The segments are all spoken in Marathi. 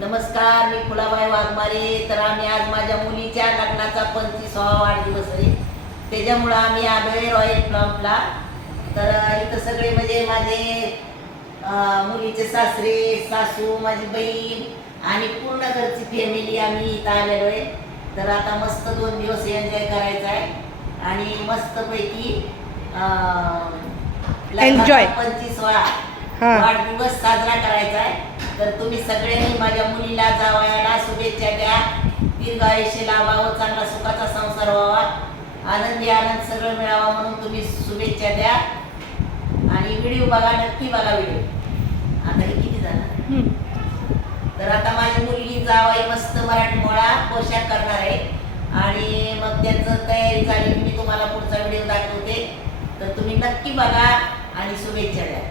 नमस्कार मी फुलाबाई वाघमारे. तर आम्ही आज माझ्या मुलीच्या लग्नाचा पंचवीसावा वाढदिवस आहे. त्याच्यामुळं आम्ही आलोय रॉयल क्लबला तर इथं सगळे म्हणजे माझे मुलीचे सासरे सासू माझी बहीण आणि पूर्ण घरची फॅमिली आम्ही इथं आलेलो आहे. तर आता मस्त दोन दिवस एन्जॉय करायचा आहे. आणि मस्तपैकी. पंचवीसवा. वाढदिवस साजरा करायचा आहे. तर तुम्ही सगळ्यांनी माझ्या मुलीला जावयाला शुभेच्छा द्या. दीर्घ आयुष्य लाभावं चांगला सुखाचा संसार व्हावा. आनंदी आनंद सगळं मिळावा म्हणून तुम्ही शुभेच्छा द्या. आणि व्हिडिओ बघा नक्की बघा व्हिडिओ. आता हे किती झालं? तर आता माझी मुलगी जावाई मस्त मराठमोळा पोशाख करणार आहे. आणि मग त्याचं तयारी झाली की मी तुम्हाला पुढचा व्हिडिओ दाखवते. तर तुम्ही नक्की बघा आणि शुभेच्छा द्या.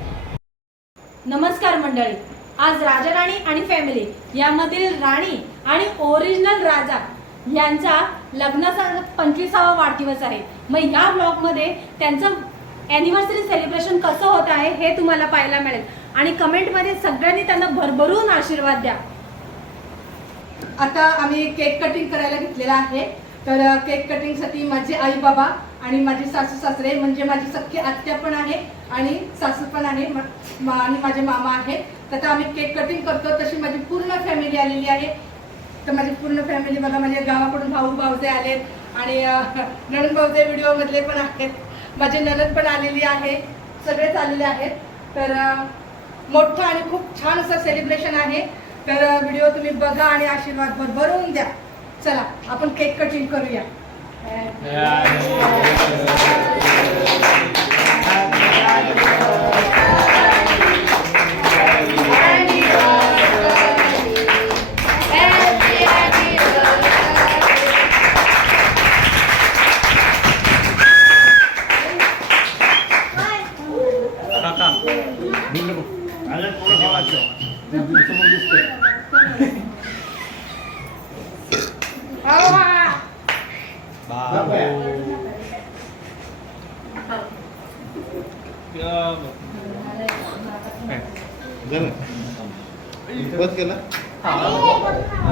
नमस्कार मंडळी. आज राजा राणी आणि फॅमिली यामधील राणी आणि ओरिजिनल राजा यांचा लग्नाचा पंचवीसावा वाढदिवस आहे. मग या ब्लॉगमध्ये त्यांचं ॲनिव्हर्सरी सेलिब्रेशन कसं होत आहे हे तुम्हाला पाहायला मिळेल. आणि कमेंटमध्ये सगळ्यांनी त्यांना भरभरून आशीर्वाद द्या. आता आम्ही केक कटिंग करायला घेतलेला आहे. तर uh, केक कटिंगसाठी माझे आई बाबा आणि माझे सासू सासरे म्हणजे माझी सख्खी आत्या पण आहे आणि सासू पण आहे आणि माझे मामा आहेत. तर आता आम्ही केक कटिंग करतो. तशी माझी पूर्ण फॅमिली आलेली आहे. तर माझी पूर्ण फॅमिली बघा माझ्या गावाकडून भाऊ भाऊजे आलेत आणि नणंद भाऊजे व्हिडिओमधले पण आहेत. माझे ननद पण आलेली आहे. सगळेच आलेले आहेत. तर मोठं आणि खूप छान असं सेलिब्रेशन आहे. तर व्हिडिओ तुम्ही बघा आणि आशीर्वाद भरभरून द्या. चला आपण केक कटिंग करूया.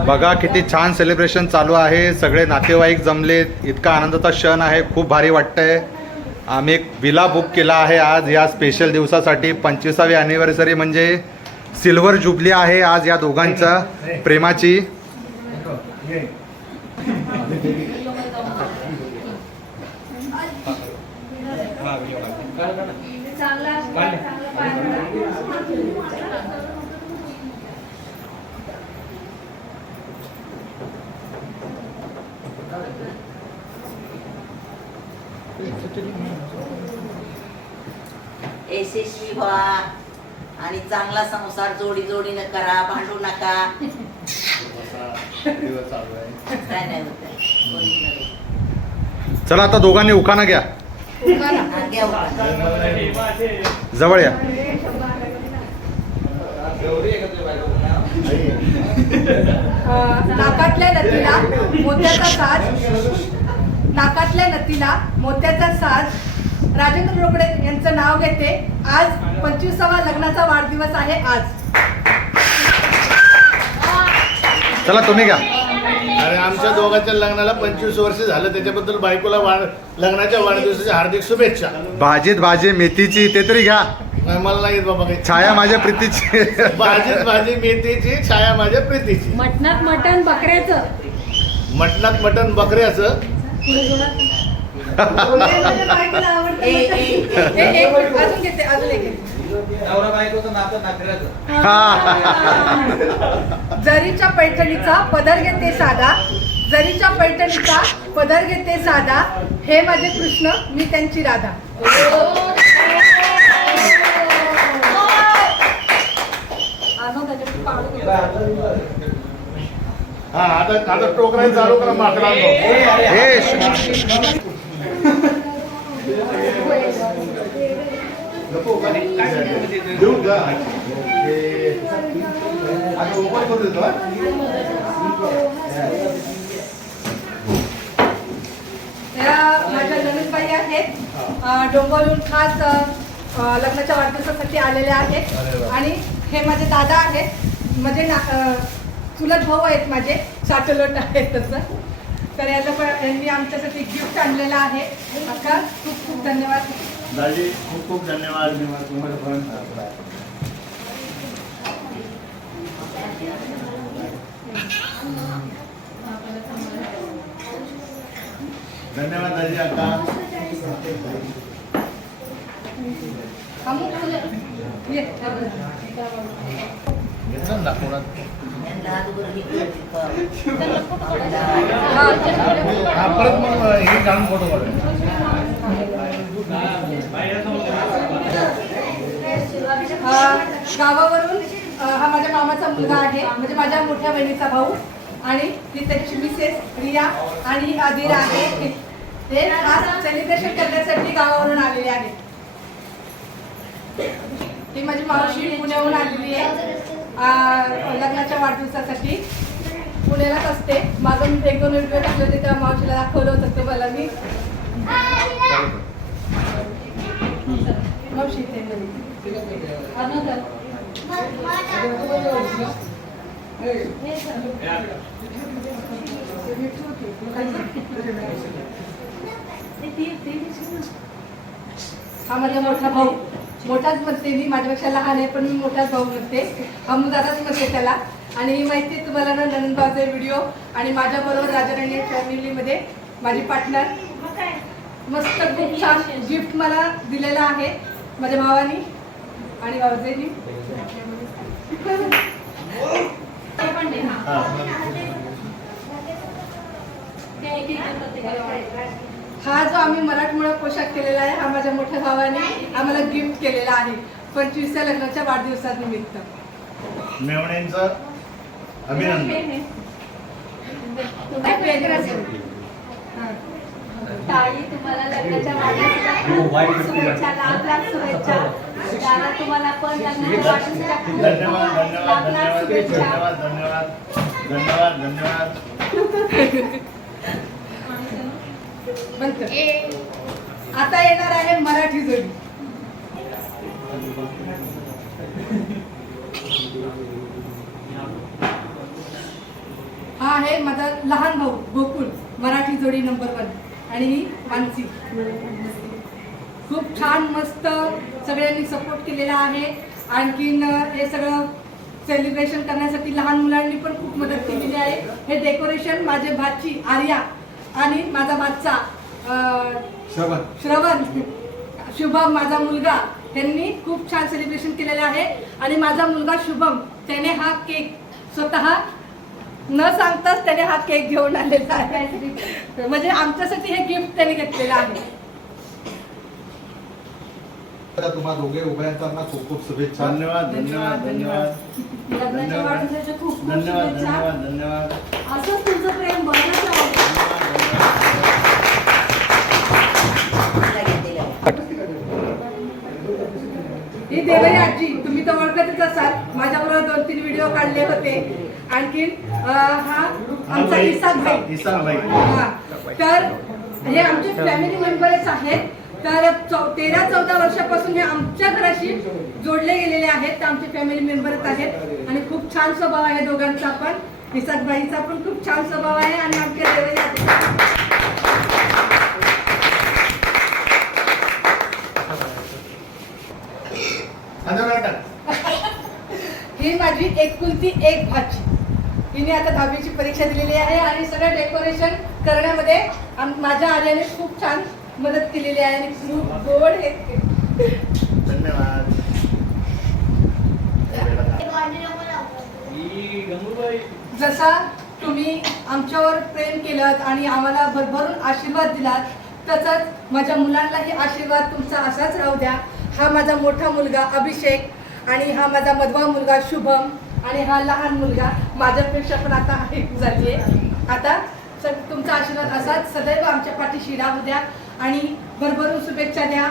बघा किती छान सेलिब्रेशन चालू आहे. सगळे नातेवाईक जमलेत. इतका आनंदाचा क्षण आहे. खूप भारी वाटतंय. आम्ही एक विला बुक केला आहे आज या स्पेशल दिवसासाठी. पंचवीसावी अॅनिव्हर्सरी म्हणजे सिल्वर जुबली आहे आज या दोघांचा. प्रेमाची. यशस्वी व्हा. आणि चांगला संसार जोडी जोडीनं करा भांडू नका. काय नाही होत आहे. original आहे. चला आता दोघांनी उखाणा घ्या. हा, घ्या उखाणा. जवळ या. अं, नाकातल्या नथीला मोत्याचा साज. नाकातल्या नथीला मोत्याचा साज. राजेंद्र रोकडे यांचं नाव घेते. आज पंचवीसावा लग्नाचा वाढदिवस आहे आज. चला तुम्ही घ्या. आणि आमच्या दोघांच्या लग्नाला पंचवीस वर्ष झालं. त्याच्याबद्दल बायकोला वाढ लग्नाच्या वाढदिवसाच्या हार्दिक शुभेच्छा. भाजीत भाजी मेथीची ते तरी घ्या. नाही, मला नाही येत बाबा काही. छाया माझ्या प्रीतीची. भाजीत भाजी मेथीची छाया माझ्या प्रीतीची. मटणात मटण बकऱ्याचं. मटणात मटण बकऱ्याचं. जरीच्या पैठणीचा पदर घेते साधा जरीच्या पैठणीचा पदर घेते साधा हे माझे कृष्ण मी त्यांची राधा अजून त्याच्यात पाडू नका. हा आता आता टोकराई चालू करा माकडा हे देऊ का आता ओपन देतो माझ्या आहेत. अं, डोंगरहून खास लग्नाच्या वाढदिवसासाठी आलेले आहेत. आणि हे माझे दादा आहेत. म्हणजे ना चुलत भाऊ आहेत माझे. साठलोट आहेत तसं. तर याचं पण यांनी आमच्यासाठी गिफ्ट आणलेलं आहे. अक्का खूप खूप धन्यवाद. दाजी खूप खूप धन्यवाद. तुम्हाला पण धन्यवाद दाजी आता अमुक ये घेतलं ना दाखवणार यांना अगोदर हे करून हा. हा परत मग हे काढून फोटो गावावरून हा माझ्या मामाचा मुलगा आहे म्हणजे माझ्या मोठ्या बहिणीचा भाऊ. आणि ती त्याची मिसेस रिया आणि आदिरा आहे. ते आज सेलिब्रेशन करण्यासाठी गावावरून आलेले आहेत. ती माझी मावशी पुण्याहून आलेली आहे. लग्नाच्या वाढदिवसासाठी पुण्यालाच असते माझं एक दोन व्हिडिओ टाकले होते त्या मावशीला दाखवलं होतं ते मला मी मावशी आहे. हा माझा मोठा भाऊ मोठाच म्हणते मी माझ्यापेक्षा लहान आहे पण मी मोठाच भाऊ म्हणते. हमू दादाच म्हणते त्याला. आणि ही माहिती आहे तुम्हाला ना नंदन भाऊचे व्हिडिओ आणि माझ्याबरोबर राजाराणी फॅमिलीमध्ये माझी पार्टनर मस्त खूप छान गिफ्ट मला दिलेलं आहे माझ्या भावानी आणि भाऊजेनी. हा. हा जो आम्ही मराठमोळा पोशाख केलेला आहे हा माझ्या मोठ्या भावाने आम्हाला गिफ्ट केलेला आहे पंचवीसच्या लग्नाच्या वाढदिवसानिमित्त मेवण्यांचं अभिनंदन. हा. ताई तुम्हाला लग्नाच्या वाढदिवसाच्या शुभेच्छा लाख लाख शुभेच्छा. दादा तुम्हाला पण लग्नाच्या वाढदिवसाच्या धन्यवाद लाख धन्यवाद लाख धन्यवाद शुभेच्छा. धन्यवाद धन्यवाद धन्यवाद धन्यवाद. बंद कर. आता येणार आहे मराठी जोडी. हा आहे माझा लहान भाऊ गोकुल मराठी जोडी नंबर वन आणि ही मानसी. खूप छान मस्त सगळ्यांनी सपोर्ट केलेला आहे. आणखीन हे सगळं सेलिब्रेशन करण्यासाठी लहान मुलांनी पण खूप मदत केलेली आहे. हे डेकोरेशन माझे भाची आर्या आणि माझा अं, श्रवण. शुभम माझा मुलगा त्यांनी खूप छान सेलिब्रेशन केलेलं आहे. आणि माझा मुलगा शुभम त्याने हा केक स्वतः न सांगताच त्याने हा केक घेऊन आलेला आहे. म्हणजे आमच्यासाठी हे गिफ्ट त्याने घेतलेलं आहे. तुम्हा दोघे उभयांना खूप खूप शुभेच्छा. धन्यवाद धन्यवाद धन्यवाद. धन्यवाद. वाढदिवसाच्या खूप खूप धन्यवाद धन्यवाद धन्यवाद. असंच तुमचं प्रेम बघत देवई आजी तुम्ही तर ओळखतच असाल. माझ्याबरोबर दोन तीन व्हिडिओ काढले होते. आणखीन हा आमचा इसाक भाई. हा. तर हे आमचे फॅमिली मेंबरच आहेत. तर चौ तेरा चौदा वर्षापासून हे आमच्या घराशी जोडले गेलेले आहेत. तर आमचे फॅमिली मेंबरच आहेत. आणि खूप छान स्वभाव आहे दोघांचा पण. इसाक भाईचा पण खूप छान स्वभाव आहे. आणि आमच्या देवई ही माझी एकुलती एक भाची हिने आता दहावीची परीक्षा दिलेली आहे आणि सगळं डेकोरेशन करण्यामध्ये माझ्या आर्याने खूप छान मदत केलेली आहे आणि खूप गोड हे धन्यवाद. जसा तुम्ही आमच्यावर प्रेम केलं आणि आम्हाला भरभरून आशीर्वाद दिलात तसंच माझ्या मुलांनाही आशीर्वाद तुमचा असाच राहू द्या. हा माझा मोठा मुलगा अभिषेक आणि हा माझा मधवा मुलगा शुभम आणि हा लहान मुलगा माझ्यापेक्षा पण आता हाईट झाली आहे आता सग तुमचा आशीर्वाद असाच. सदैव आमच्या पाठीशी राहू द्या आणि भरभरून शुभेच्छा द्या.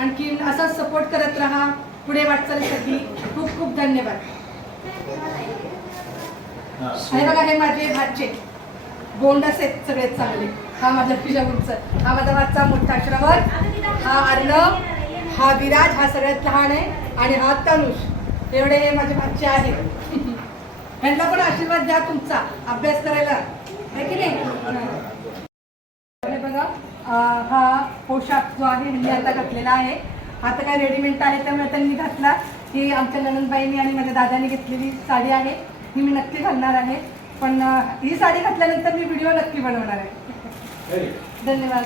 आणखीन असाच सपोर्ट करत राहा. पुढे वाटचालीसाठी खूप खूप धन्यवाद. हे बघा हे माझे भाचे गोंडस आहेत सगळेच चांगले. हा माझा पिजा उंच हा माझा भाचा मोठा श्रवण हा अर्णव हा विराज हा सगळ्यात लहान आहे. आणि हा तनुष एवढे हे माझे भाचे आहेत यांना पण आशीर्वाद द्या तुमचा अभ्यास करायला. आहे की नाही? बघा हा पोशाख जो आहे मी आता घातलेला आहे. आता काय रेडीमेड आहे त्यामुळे त्यांनी घातला. ही आमच्या ननंदबाईंनी आणि माझ्या दादाने घेतलेली साडी आहे. ही मी नक्की घालणार आहे. पण ही साडी घातल्यानंतर मी व्हिडिओ नक्की बनवणार आहे. धन्यवाद.